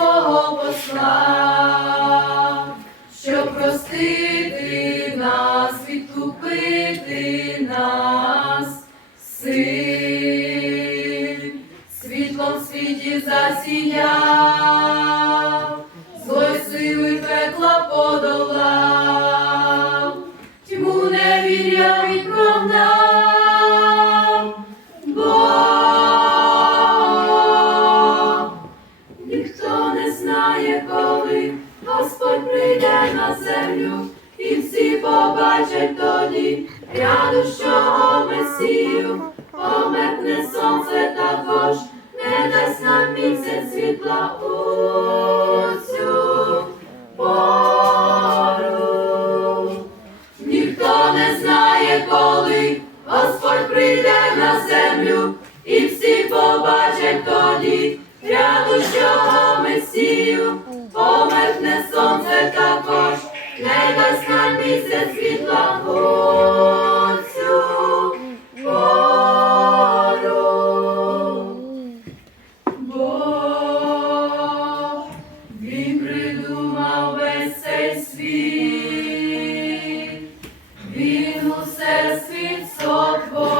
свого посла, щоб простити нас, відкупити нас, син, світлом в світі засіяв, злой сили пекла подолав, тьму невір'я і прогнав. Землю, і всі побачать тоді рядущого Месію, померкне сонце також, не дасть нам місяць світла у цю пору. Ніхто не знає, коли Господь прийде на землю, і всі побачать хай світла оцю він придумав весь світ, він усе світ сотворив.